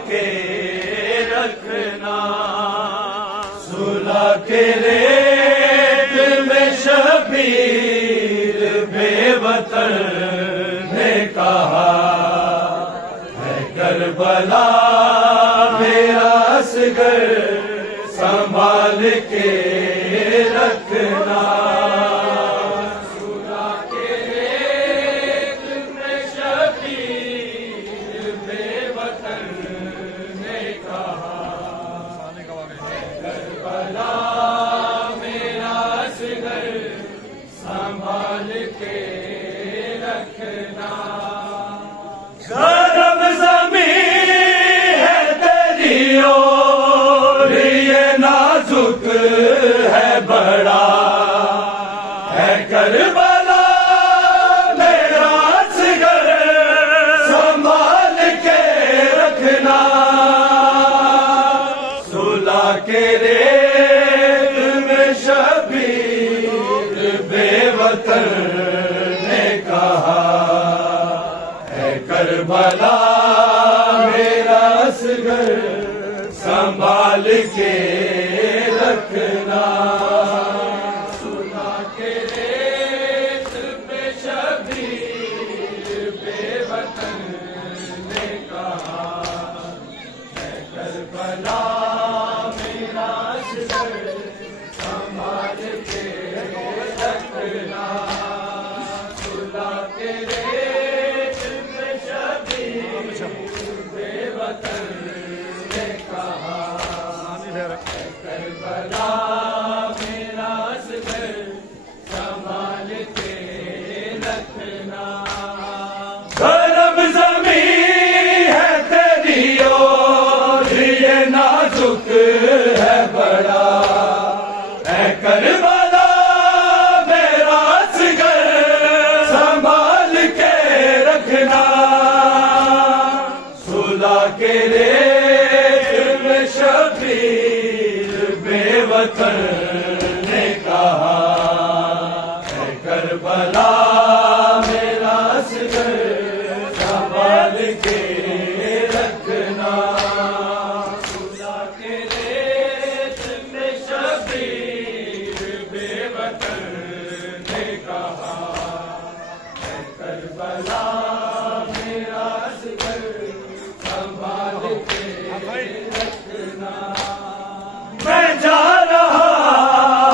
के रखना सुलह के रेत में शबीर बेवतन ने कहा है करबला मेरा असगर संभाल के रखना। संभाल के रखना गरम ज़मीन है तेरी और ये नाजुक है बड़ा है करबला मेरा असगर संभाल के रखना। सुलह के रेत में शबीर बेवतन ने कहा है करबला मेरा असगर संभाल के रखना। सुलह के रेत में शबीर बेवतन ने कहा है करबला मेरा असगर संभाल के रखना। सुलह के रेत में शबीर बेवतन ने कहा करबला मेरा असगर संभाल के रखना। गरम ज़मीन है तेरी और ये नाजुक है बड़ा है करबला मेरा असगर संभाल के रखना। सुलह के रेत में शबीर बेवतन ने कहा है करबला मेरा असगर संभाल के रखना। सुलह के रेत में शबीर बेवतन ने कहा है करबला मेरा असगर संभाल के रखना। मैं जा रहा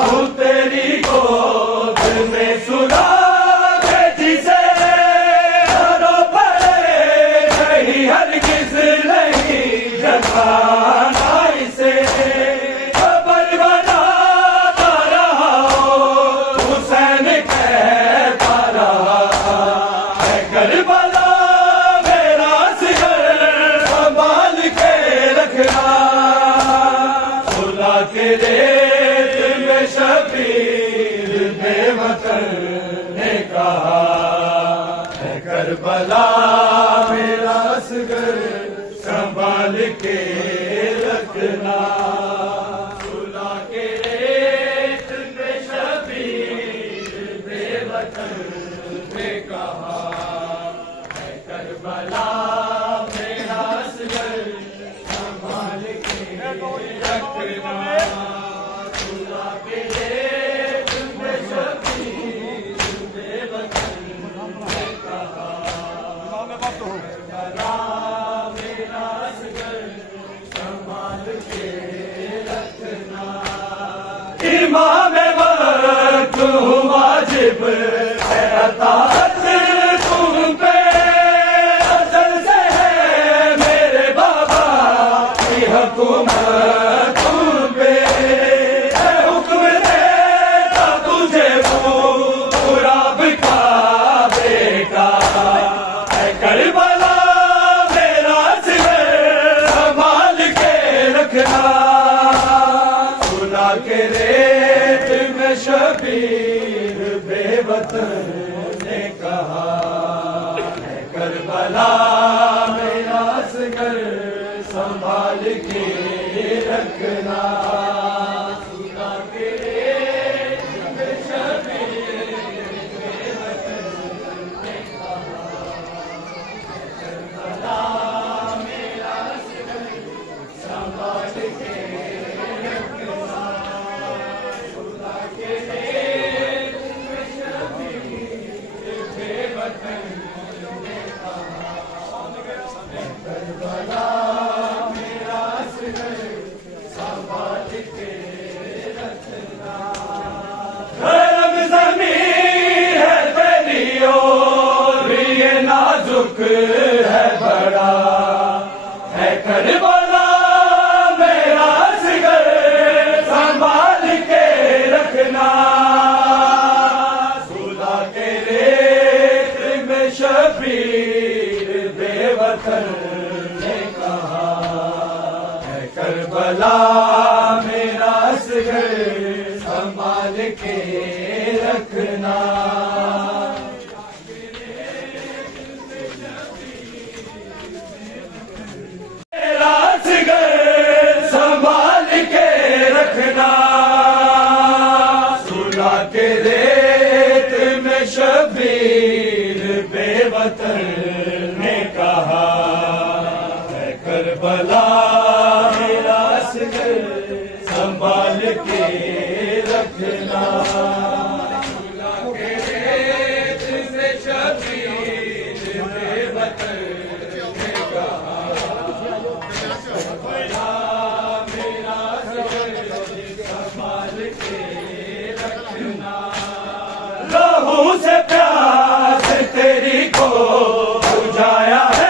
हूँ तेरी गोद में सुला के जिसे रो पड़े नहीं हरगिज़ नहीं जगाना इसे। खबर बनाता रहा हुसैन कहता रहा है करबला मेरा असगर संभाल के रखना। सुलह के रेत में शबीर बेवतन ने कहा है करबला मेरा असगर संभाल के रखना। सुलह के रेत में शबीर बेवतन ने कहा है करबला मेरा असगर संभाल के रखना। सुलह के रेत में शबीर बेवतन ने कहा करबला मेरा असगर संभाल के रखना। इमाम वक्त वाजिब है अताअत तुम पे अज़ल से है मेरे बाबा की हुकूमत तुम पे है। हुक्म देता तुझे मुराब का बेटा है करबला मेरा असगर रखना। सुना के रेत में शबीर बेवतन ने कहा, है करबला मेरा असगर संभाल के रखना। सुना के रेत में शबीर बेवतन ने कहा, है करबला मेरा असगर संभाल के रखना। सुना के रेत में शबीर बेवतन ने कहा, है करबला मेरा असगर संभाल के रखना। धर्म ज़मीन है तेरी और ये नाजुक है बड़ा, है करबला मेरा असगर संभाल के रखना। सुला के रेत में शबीर बेवतन ने कहा, है करबला मेरा असगर संभाल के रखना। मेरा असगर संभाल के रखना। सुला के रेत में शबीर बेवतन ने कहा, है करबला मेरा असगर संभाल के रखना। सुला के रेत में शबीर बेवतन ने कहा, करबला मेरा असगर संभाल के रखना। लहू से प्यास तेरी को बुझाया है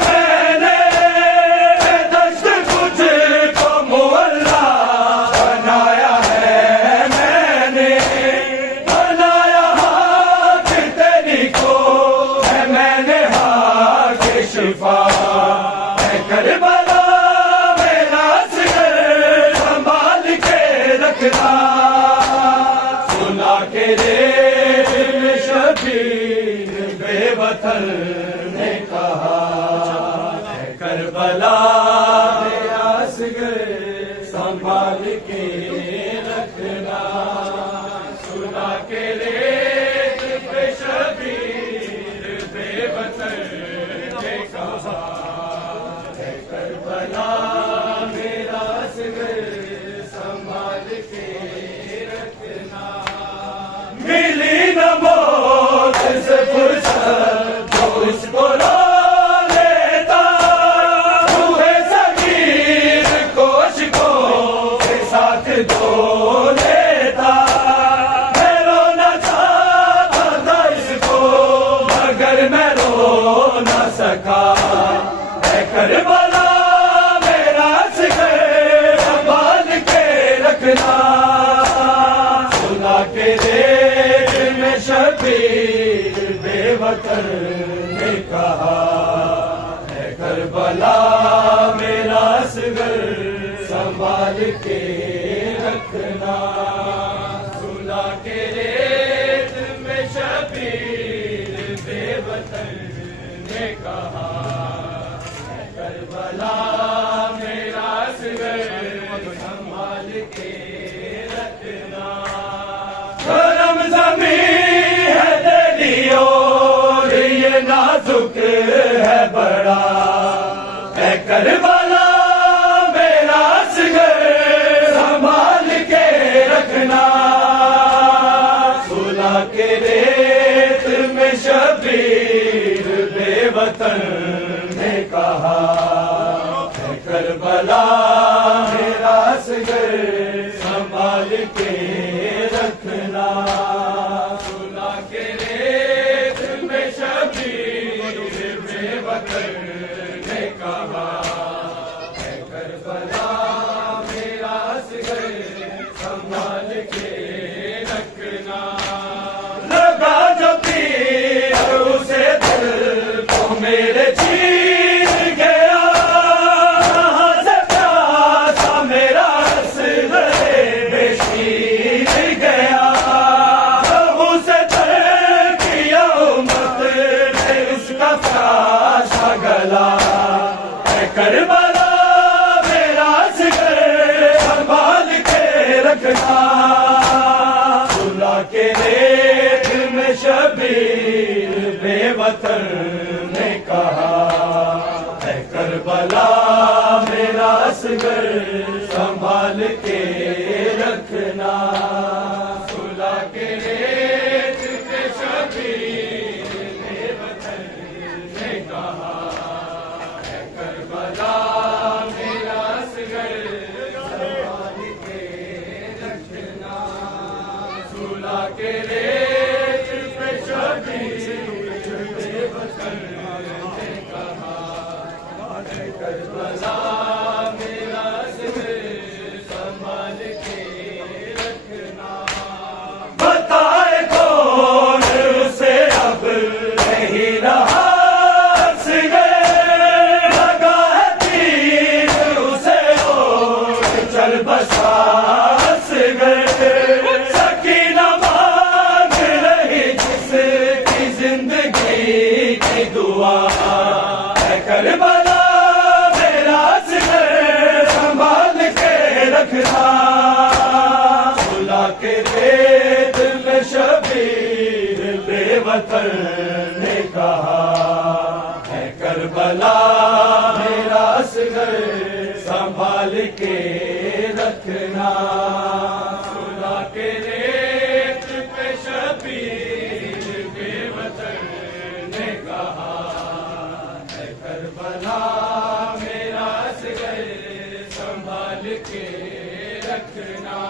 मैंने, दश्त कुछ को मुअल्ला बनाया है मैंने। बनाया हाथ तेरी को है मैंने हाथ शिफा, है करबला मेरा असगर संभाल के रखना। सुना के रेत में शबीर बेवतन ने कहा, है करबला मेरा असगर संभाल के रखना। सुना के रेत में शबीर बेवतन ने कहा, है करबला मेरा असगर संभाल के रखना। मिली न मौत से फुर्सत जो इसको रो लेता, रूहे सगीर कोशिकों के साथ धो लेता। मैं रोना चाहता था इसको मगर मैं रो न सका, है करबला मेरा असगर संभाल के रखना। सुना के रेत में शबीर बेवतन ने कहा, है करबला मेरा असगर संभाल के रखना। सुना के रेत में शबीर बेवतन ने कहा, है करबला मेरा असगर संभाल के रखना। धर्म ज़मीन है तेरी और ये नाजुक है बड़ा, है करबला मेरा असगर संभाल के रखना। सुला के रेत में शबीर बेवतन ने कहा, है करबला मेरा असगर संभाल के रखना। सुला के रेत में शबीर बेवतन ने कहा, है करबला मेरा असगर संभाल के रखना। लगा जो तीर उसे दिल को मेरे चीर गया, कहाँ से प्यार करबला मेरा जिगर संभाल के रखना। सुला के रेत में शबीर बेवतन ने कहा, है करबला मेरा जिगर संभाल के रखना। सुला के रेत में शबीर बेवतन ने कहा, है करबला मेरा जिगर संभाल के रखना। सुला के रेत पे शबीर बेवतन ने कहा, है करबला मेरा जिगर संभाल के रखना। बताए कौन उसे अब नहीं रहा जिगर, लगा है तीर उसे और चल बसा जिगर। सकीना मांग रही जिसकी जिंदगी की दुआ, है करबला मेरा जिगर संभाल के रखना। सुला के रेत में शबीर बेवतन ने कहा, है करबला मेरा जिगर संभाल के रखना। सुला के रेत पे शबीर बेवतन ने कहा, है करबला मेरा जिगर संभाल के रखना।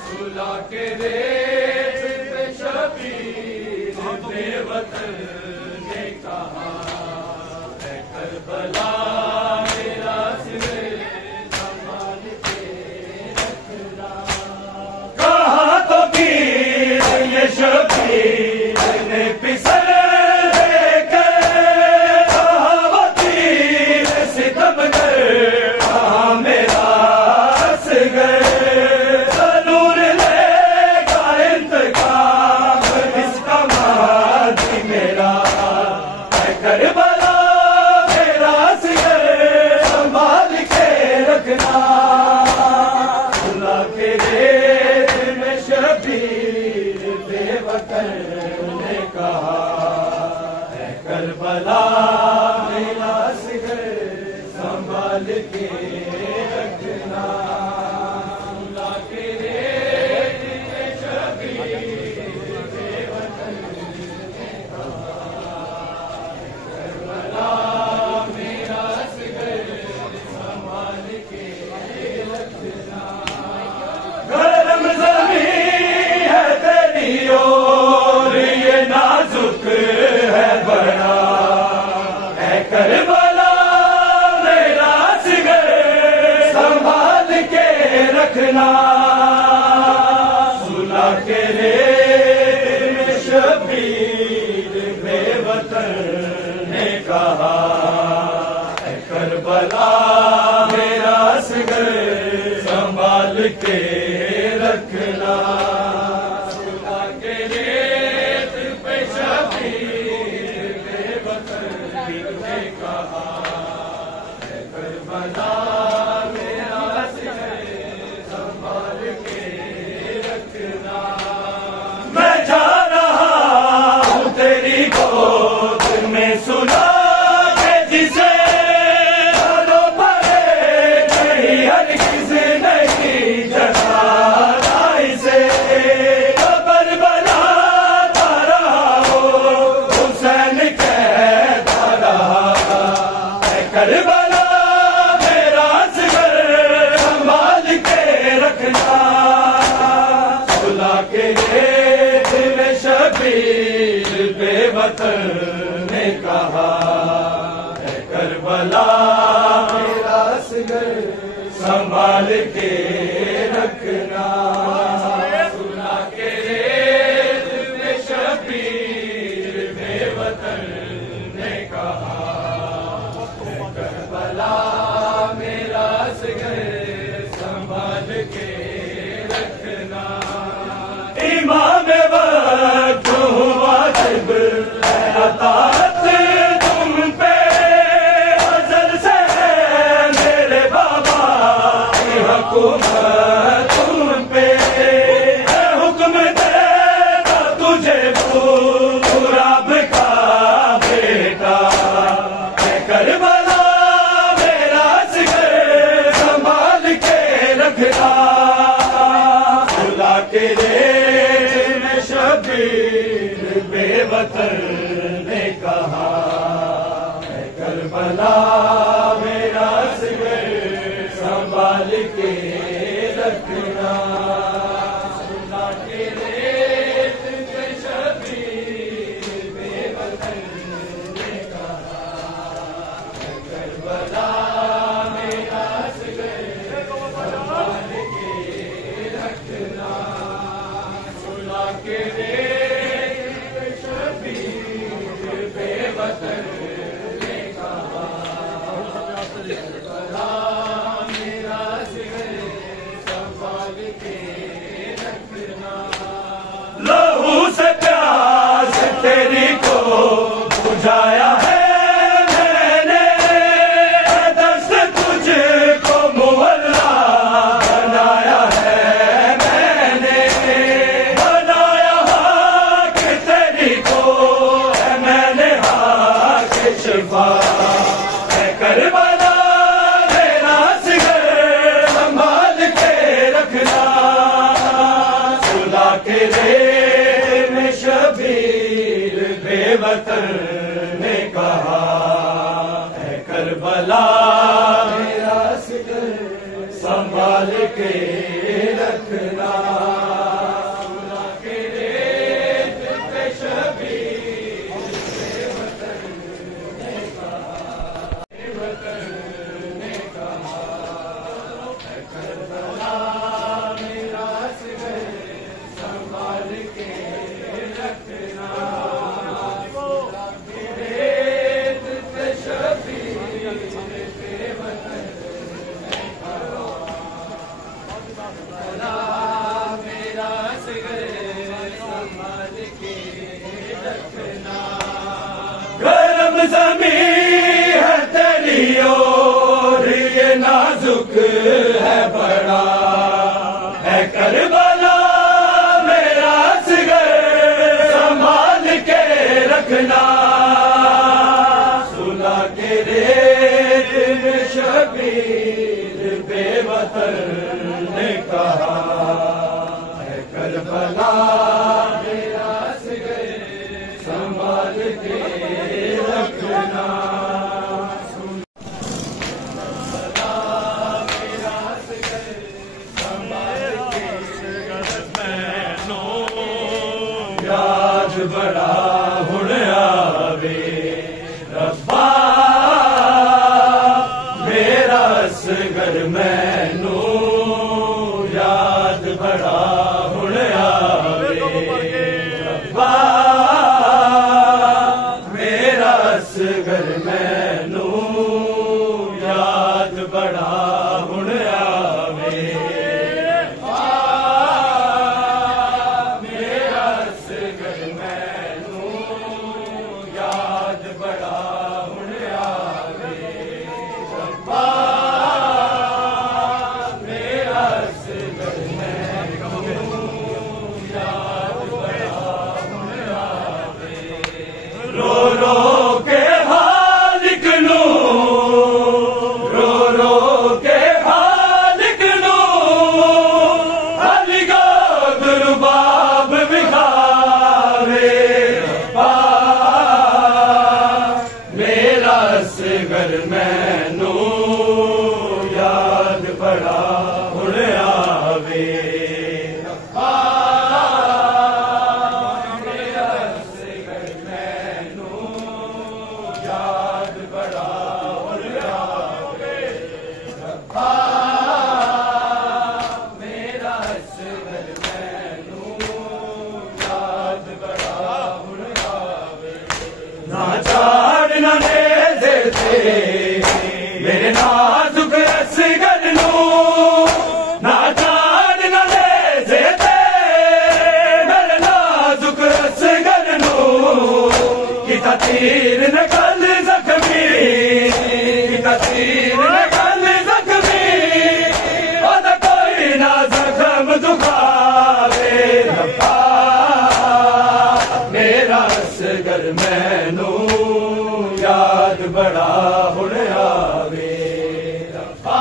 सुला के रेत पे शबीर बेवतन ने कहा, है करबला मेरा जिगर संभाल के रखना। कहा तो कीर ये शबीर ने पिसल देकर, कहा वो तीर सितमगर, कहा मेरा जिगर। जरूर लेगा इंतकाम इसका मादी मेरा, है करबला मेरा जिगर संभाल के रखना। सुला के रेत में शबीर बेवतन ने कहा, है करबला मेरा जिगर संभाल के रखना। सुला के रेत में शबीर बेवतन ने कहा, है करबला मेरा जिगर संभाल के रखना। गरम ज़मीं है तेरी और ये नाजुक है बड़ा, है करबला मेरा जिगर संभाल के रखना। सुला के रेत में शबीर बेवतन ने कहा, है करबला मेरा जिगर संभाल के रखना। सुला के रेत पे शबीर बेवतन ने कहा, है करबला मेरा जिगर संभाल के रखना। मैं जा रहा हूँ तेरी गोद में सुला के जिसे, चलो परे नहीं हरगिज़ नहीं जगाना इसे। करबला का रहा हो हुसैन कहता रहा, है करबला मेरा जिगर संभाल के रखना। सुला के रेत में शबीर बेवतन ने कहा, है करबला मेरा जिगर संभाल के रखना। सुला के रेत में शबीर बेवतन ने कहा, है करबला मेरा जिगर संभाल के रखना। इमाम वक्त हुआ जब अतात तुम पे अज़ल से रखना, सुलह के रेत में शबीर बेवतन ने कहा, है करबला मेरा असगर संभाल के रखना। सुलह के रेत में शबीर बेवतन ने कहा, है करबला मेरा असगर संभाल के रखना। सुलह के रेत में शबीर बेवतन ने कहा, करबला मेरा असगर संभाल के रखना। लहू से प्यास तेरी को बुझाया है मैंने, दस्त तुझको मुहल्ला बनाया है मैंने, बनाया हाक तेरी को है मैंने, हाक शिफा है करबला मेरा असगर संभाल के रखना। सुलह के रेत में शबीर बेवतन ने कहा, है करबला मेरा असगर संभाल के रखना। सुलह के रेत में शबीर बेवतन ने कहा, बेवतन ने कहा, है करबला मेरा असगर संभाल के रखना। सुलह के रेत में शबीर बेवतन ने कहा, करबला मेरा असगर संभाल के रखना। गरम ज़मीं है तेरी और ये नाजुक है बड़ा, है करबला मेरा असगर संभाल के रखना। सुलह के रेत में शबीर बेवतन ने कहा, है करबला मेरा असगर संभाल के रखना। याद बड़ा हुण आवे रब्बा मेरा असगर मैनू, याद बड़ा हुण आवे रब्बा मेरा असगर मैनू, याद बड़ा हुण आवे। मेरा असगर मैनू, याद बड़ा हुण आवे रब्बा मेरा असगर मैनू, याद बड़ा हुण आवे। रो रो के हालिक नू, रो रो के हालिक नू, हलिगा दुर्बाब विखावे रब्बा मेरा असगर मैनू, याद बड़ा हुण आवे रब्बा मेरा असगर मैनू, याद बड़ा हुण आवे रब्बा मेरा असगर मैनू, याद बड़ा हुण आवे। ना चाड़ ना नेज़े थे मेरे नाजुक असगर नू, ना चाड़ ना नेज़े थे मेरे नाजुक असगर नू, किता तीर निकल जख्मी, किता तीर निकल जख्मी, और कोई ना जख्म दुखावे रब्बा मेरा असगर मैनू, याद बड़ा हुण आवे रब्बा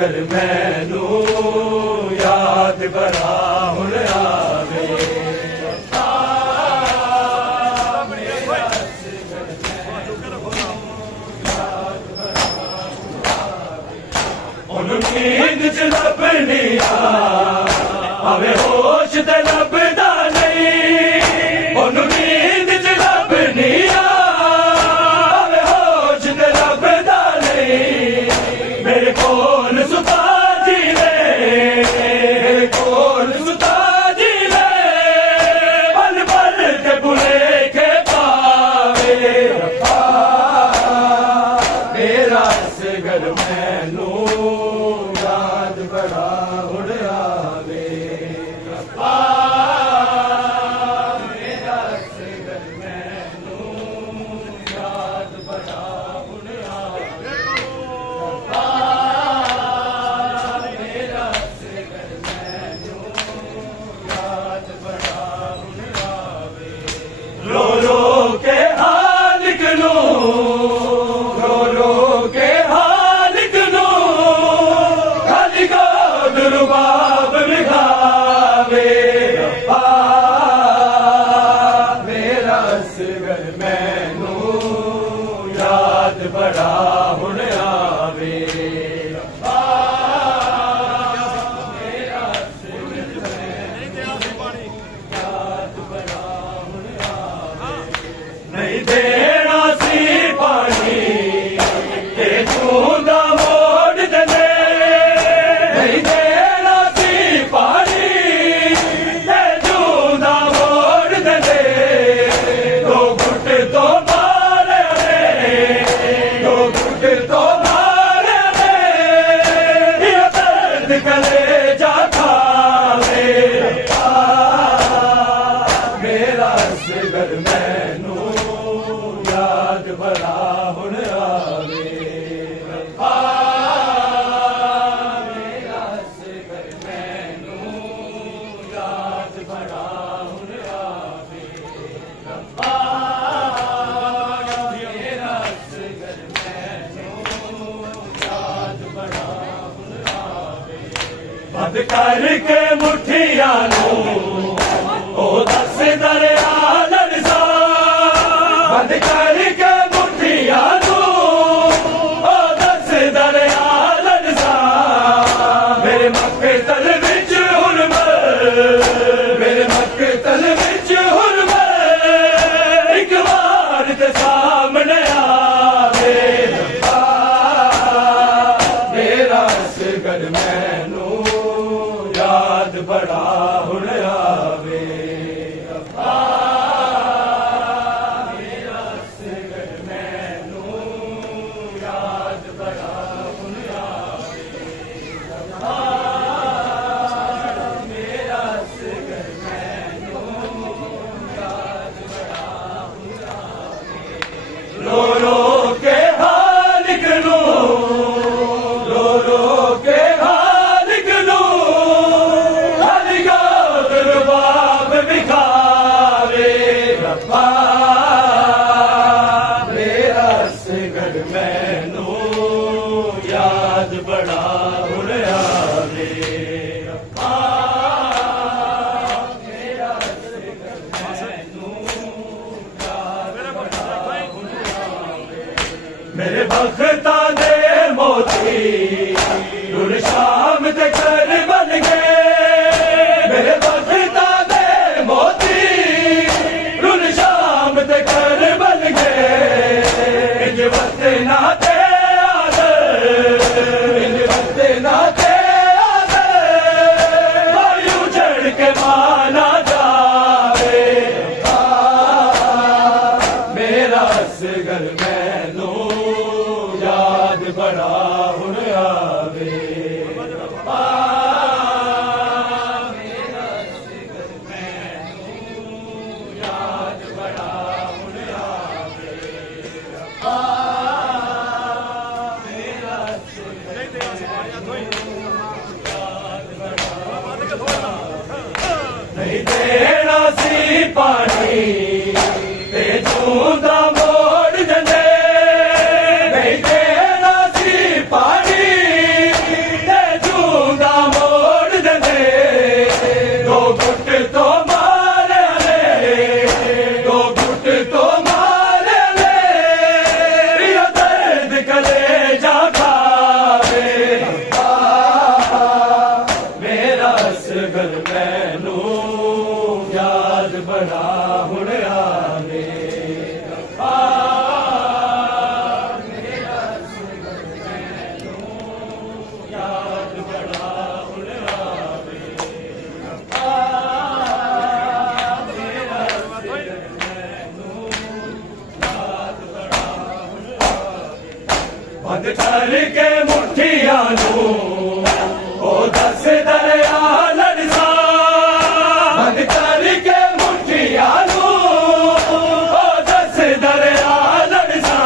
असगर मैनू याद बड़ा हुण आवे नींद च लभनी आवे होश ते लभदा नहीं ओनू नींद च लभनी आवे होश ते लभदा नहीं मेरे कोल सुता जी ले मेरे कोल सुता जी ले पल पल ते भुले के पावे मेरा असगर मैनू बड़ा हुण आवे रब्बा मेरा असगर मैनू याद बड़ा हुण आवे रब्बा मेरा असगर मैनू याद बड़ा हुण आवे रो रो के हाल गलो रो रो के रुबाब लिखावे रब्बा मेरा असगर मैनू याद बड़ा हुण आवे रब्बा मेरा असगर मैनू याद बड़ा हुण आवे नहीं देना सी पानी ते छूंदा मोड़ दे कले जा खावे मेरा असगर मैनू याद बड़ा हुण आवे रब्बा मेरा असगर मैनू याद बड़ा हुण आवे रब्बा मेरा असगर मैनू याद बड़ा बंद करके मुठियां नू ओ दस दरिया लड़सा बंद करके मुठियां नू ओ दस दरिया लड़सा मेरे मक्तल विच हुरम मेरे मक्तल विच हुरम एक बार ते सामने आवे मेरा असगर मैनू याद बड़ा हुण आवे रब्बा मेरा असगर मैनू याद बड़ा हुण आवे रब्बा मेरा असगर मैनू याद बड़ा हुण आवे रो रो के हाल गलो रो रो के रब्बा मेरा असगर मैनू याद बड़ा हुण आवे रब्बा मेरा असगर मैनू याद बड़ा हुण आवे मेरे बख्ता दे मोती गुल शाम ते कर बन गए मेरे बख्ता दे मोती कर बन गए इंज बरते नाते इंज बरते नाते वायु चढ़ के माना जावे मेरा असगर मैनू याद बड़ा हुण आवे मेरा असगर मैनू याद बड़ा नहीं देना सी पानी ते छूंदा मोड़ दे नहीं देना सी बंद करके मुठियां नू ओ दस दरिया लड़सा बंद करके मुठियां नू ओ दस दरिया लड़सा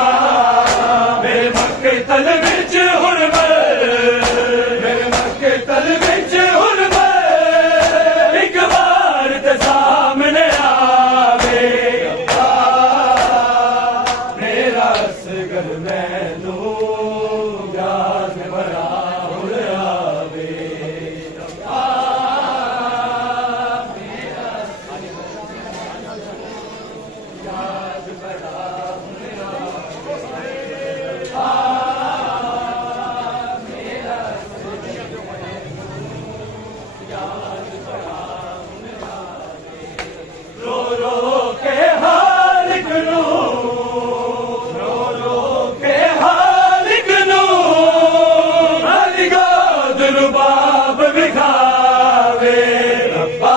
मेरे मक्तल विच हुरमत मेरे मक्तल विच हुरमत एक बार ते सामने आवे मेरा असगर मैनू याद बड़ा हुण आवे याद बड़ा रो रो के हाल करू रो रो के हाल करू अलगा दुर्बाब विखावे रब्बा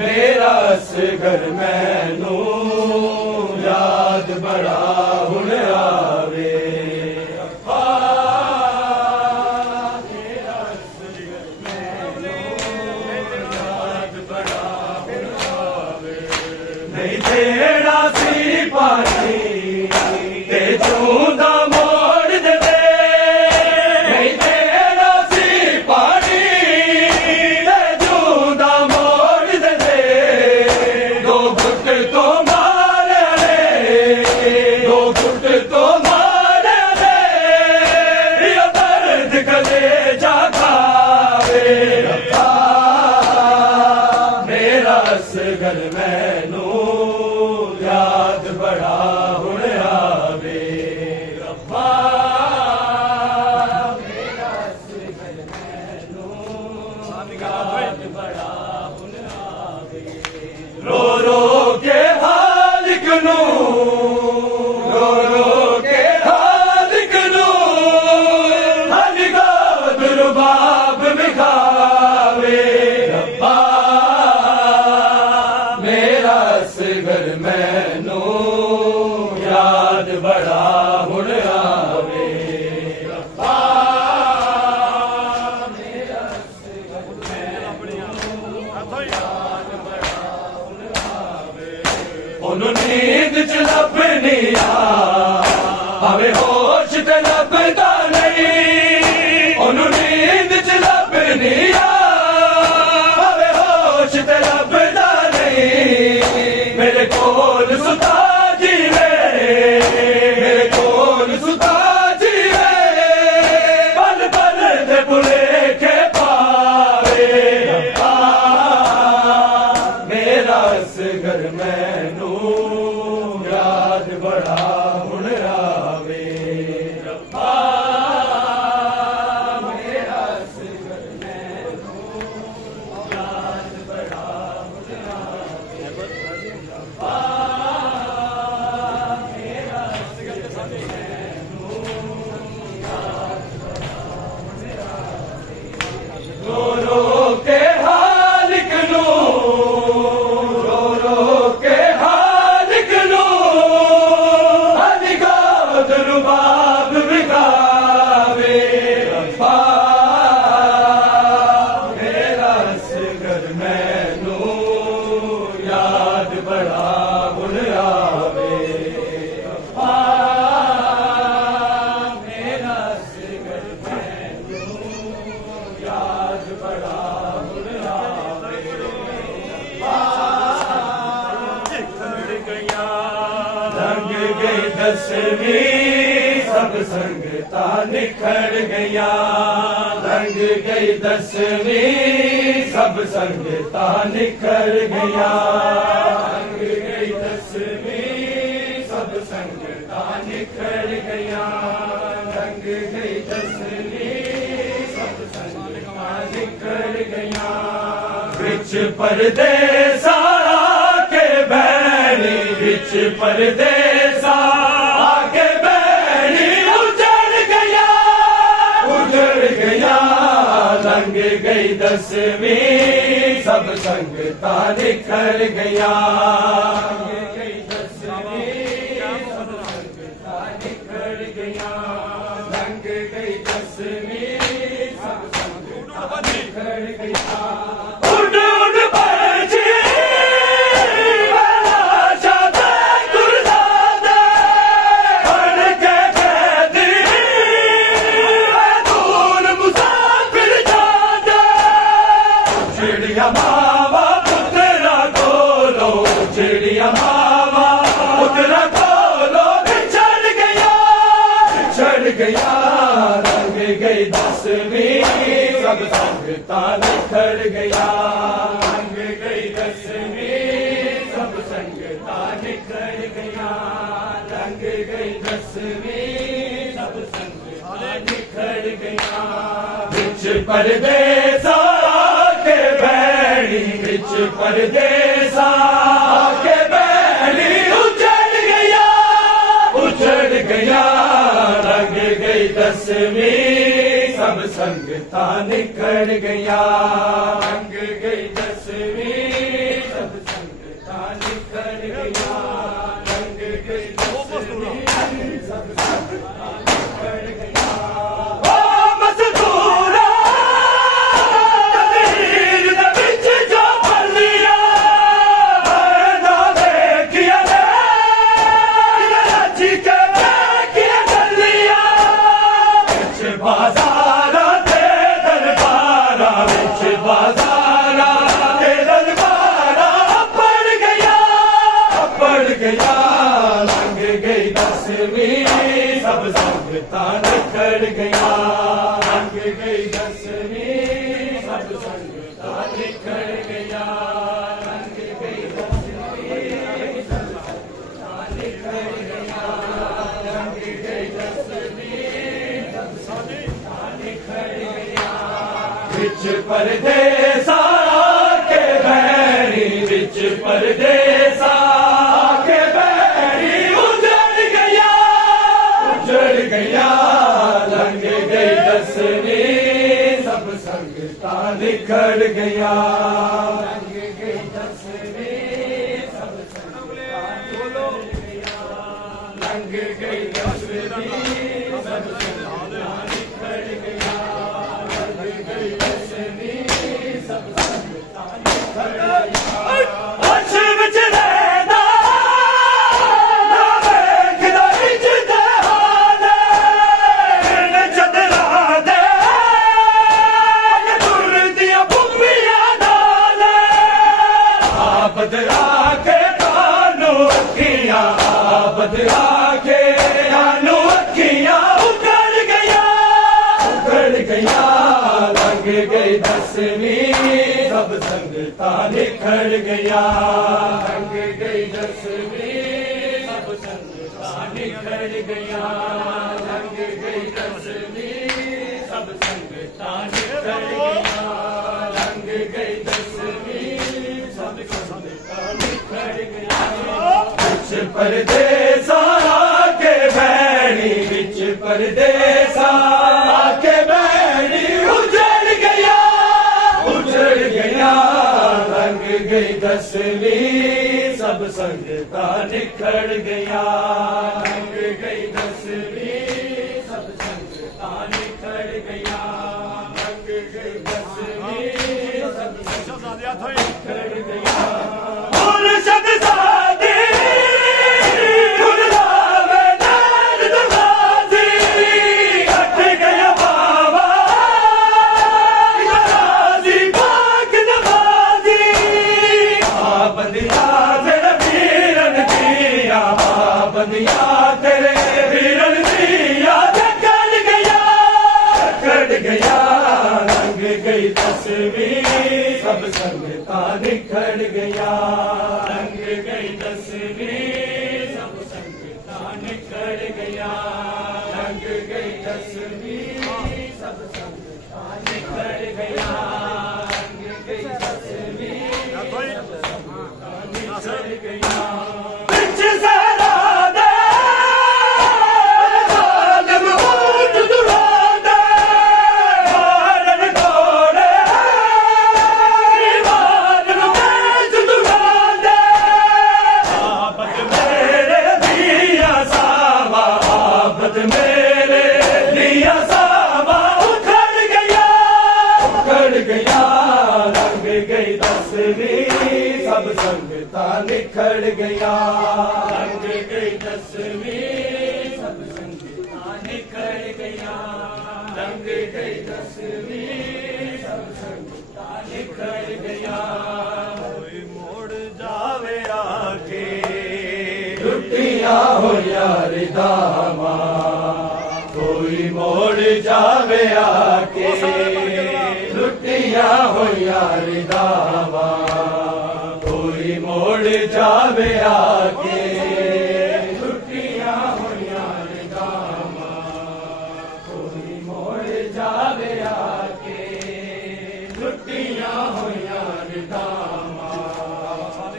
मेरा असगर मैनू याद बड़ा हुण आवे रब्बा मेरा असगर मैनू याद बड़ा हुण आवे नहीं देना सी पानी ते जूंदा मोड़ दे नहीं देना सी पानी ते जूंदा मोड़ दे दो घुट तो मार ले दो घुट तो मार ले ये दर्द कले जा खावे रब्बा मेरा असगर मैनू याद बड़ा हुण आवे रब्बा मेरा असगर मैनू याद बड़ा हुण आवे रो रो के हाल कनू रो रो के हाल कनू अलगा दुर्बाब विखावे रब्बा मेरा असगर मैनू याद बड़ा हुण आवे रब्बा मेरा असगर मैनू याद बड़ा हुण आवे ओनू नींद च लभनी आवे होश ते लभदा नहीं ओनू नींद च लभनी आवे होश ते लभदा नहीं मेरे कोल सुता जीवे मेरे कोल सुता जीवे पल पल दे भुलेखे पावे रब्बा मेरा असगर मैनू याद बड़ा हुण आवे रब्बा मेरा असगर मैनू याद बड़ा हुण आवे रब्बा मेरा असगर मैनू याद बड़ा हुण आवे रो रो के हाल कनू रो रो के हाल कनू अलगा दुर्बाब विखावे रब्बा मेरा असगर मैनू याद बड़ा हुण आवे रब्बा मेरा असगर मैनू याद बड़ा हुण आवे रंग गई दसवीं सब संगता निखर गया रंग गई दसवीं सब संगता निखर गया रंग गई दसवीं सब संगता निखर गया रंग गई दसवीं सब संगता निखर गया विच परदेसा के बैनी विच परदेसा आके बैनी उजड़ गया लंघ गई दसवीं सब संगता निखर गया लंघ गई दसवीं सब संगता निखर गया रंग गई दसवीं सब संगता निखर गया रंग गई दसवीं सब संगता निखर गया रंग गई दसवीं सब संगता निखर गया बिच परदेसा के बैरी बिच परदेसा के बैरी उजड़ गया रंग गई दसवीं सब संगता निखर गया रंग गई दसवीं सब संगता निखर गया रंग गई दसवीं सब संगता निखर गया ओ मजदूरा तकदीर दे विच जो फलिया ना देखिया ने रची के बाजारा ते दरबारा विच बाजारा ते दरबारा पड़ गया रंग गई दसवीं सब संगता निखर गया रंग गई दसवीं सब संगता निखर गया रंग गई दसवीं सब संगता निखर गया रंग गई दसवीं बिच परदेसा के बैरी बिच परदेसा के बैरी उजड़ गया रंग गई दसवीं सब संगता निखर गया रंग गई दसवीं सब संगता निखर गया रंग गई दसवीं सब संगता निखर गया रंग गई दसवीं सब संगता निखर गया अर्श विच रहंदा ना वेखदा विच दे हाल चदरा दे टुरदियां बुम्बियां नाल बदला के तानू अखियां बदला के तानू अखियां उगड़ गया रंग गई दसवीं सब संगता निखर गया रंग गई दसवीं सब संगता निखर गया रंग गई दसवीं सब संगता निखर गया रंग गई दसवीं सब संगता निखर गया बिच परदेसा के बैरी बिच परदेसा के बैरी उजड़ गया रंग गई दसवीं सब संगता निखर गया रंग गई दसवीं सब संगता निखर गया रंग गई दसवीं सब संगता निखर गया मुर्शद सादी गुरदावे नार दरवाज़ी हट गया बाबा गराज़ी पाक नवाज़ी बंदिया तेरे वीरन दिया बंदिया तेरे वीरन दिया कट गया रंग गई दसवीं सब संगता निखर गया रंग गई दसवीं सब संगता निखर गया रंग गई दसवीं सब संगता निखर गया रंग गई दसवीं सब संगता निखर गया बिच सहरा दे आलम ऊंट दुरा दे मारन घोड़े मारन तेज दुरा दे आबद मेरे दिया सावा आबद मेरे दिया सावा उखड़ गया रंग गई दसवीं सब संगता निखर गया रंग गई दसवीं सब संगता निखर गया रंग गई दसवीं सब संगता निखर गया कोई मोड़ जावे आके लुटिया हो यार दामा कोई जावे आके लुटिया होया रिदावा कोई मोड़ जावे आके लुटिया होया रिदावा कोई मोड़ जावे आके लुटिया होया रिदावा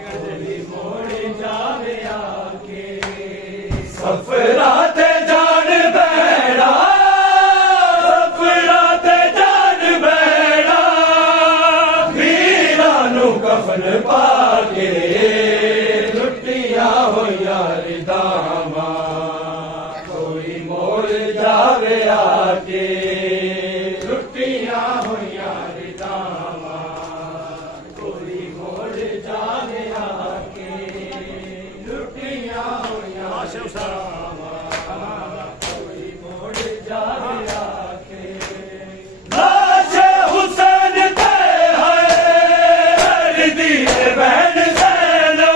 कोई मोड़ जावे आके सफरा ते जान बैड़ा सफरा ते जान बैड़ा वीरानू कफन पाके लुटिया होया रिदावा कोई मोड़ जावे आके लुटिया होया रिदावा कोई मोड़ जावे आके लुटिया होया रिदावा कोई मोड़ जावे आके लाशे हुसैन ते है दिए बहन सैनो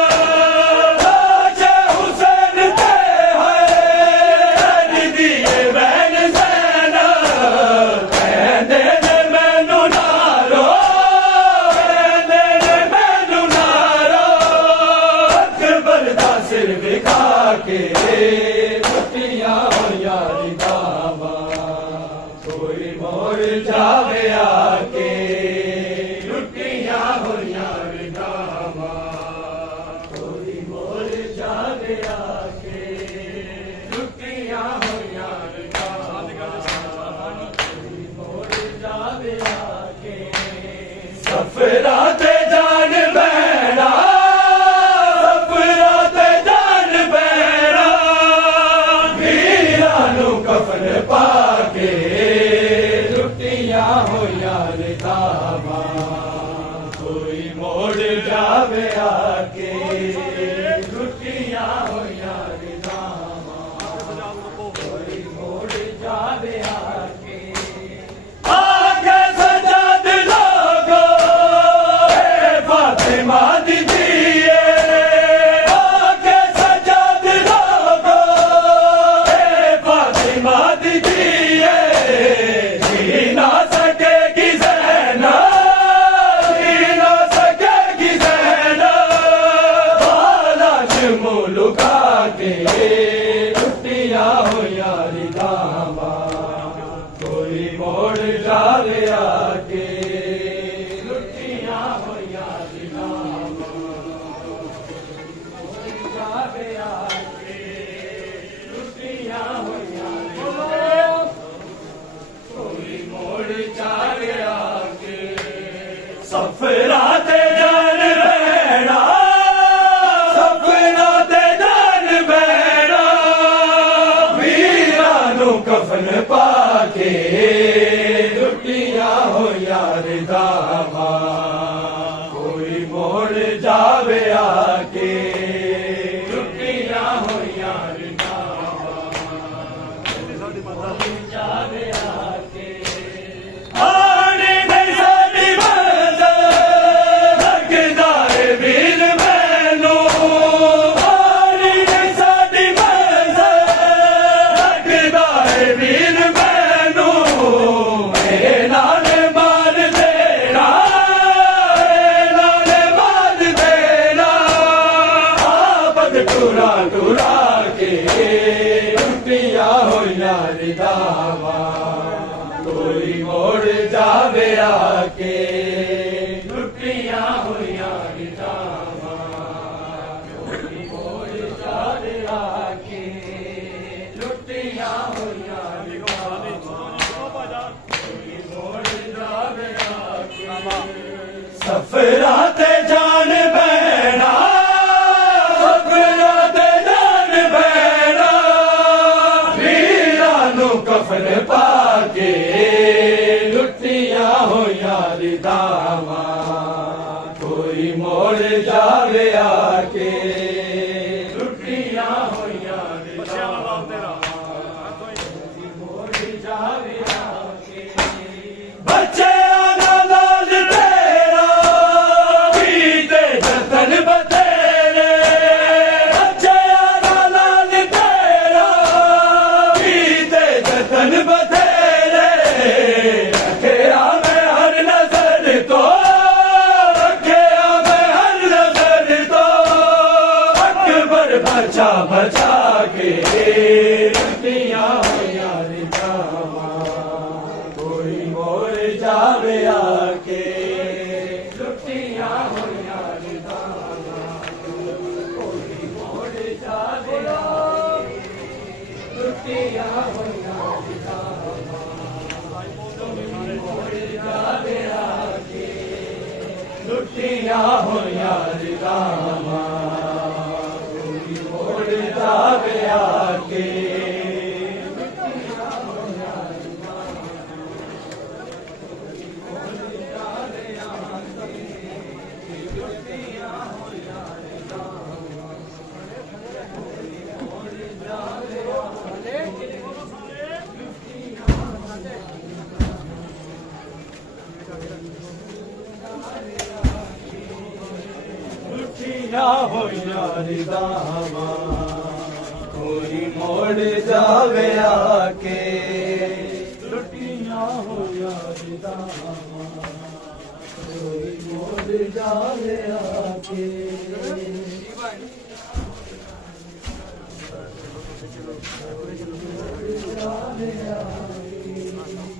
लाशे हुसैन ते है दिए बहन सैनो कहने ने मैनू नारो कहने ने मैनू नारो अकबर दा सिर विखा के लुटिया होया रिदावा कोई मोड़ जावे आके लुटिया होया रिदावा कोई मोड़ जावे आके लुटिया होया रिदावा कोई मोड़ जावे आके सफरा ते जान बैड़ा सफरा ते जान बैड़ा वीरानू कफन पाके लुटिया होया रिदावा कोई मोड़ जावे आके लुटिया होया रिदावा कोई मोड़ जावे आके आगे सजाद लोगो फातिमा दी दिए आगे सजाद लोगो फातिमा दी दिए जीना सकेगी ज़ैनब जीना सकेगी ज़ैनब बालाश मुँह लुका के लुटिया होया रिदावा कोई मोड़ जावे आके लुटिया होया रिदावा मोड़ जावे आके लुटिया होया रिदावा कोई मोड़ जावे आके सफरा ते जान बैड़ा सफरा ते जान बैड़ा वीरानू कफन पाके लुटिया होया रिदावा कोई मोड़ जावे आके लुटिया होया रिदावा कोई जावे आके आने नहीं साडी मंज़िल लगदा है वीर मैनू आने नहीं साडी मंज़िल लगदा है वीर मैनू मेरे नाल मार देना मेरे नाल मार देना आपद टुरा टुरा के लुटिया होया रिदावा कोई मोड़ जावे आके लुटिया होया रिदावा कोई मोड़ जावे आके लुटिया होया रिदावा कोई मोड़ जावे आके सफरा ते जान बैड़ा सफरा ते जान बैड़ा वीरानू कफन पाके लुटिया होया रिदावा कोई मोड़ जावे आके लुटिया होया रिदावा कोई मोड़ जावे आके बच्चे आना लाल तेरा लुटिया होया रिदामा कोई मोड़ जावे आके लुटिया होया रिदामा कोई मोड़ जावे लुटिया होया रिदामा कोई मोड़ जावे आके लुटिया होया रिदामा कोई मोड़ जावे आके लुटिया होया रिदामा कोई मोड़ जावे आके लुटिया होया रिदामा कोई मोड़ जावे आके मोड़ जावे आके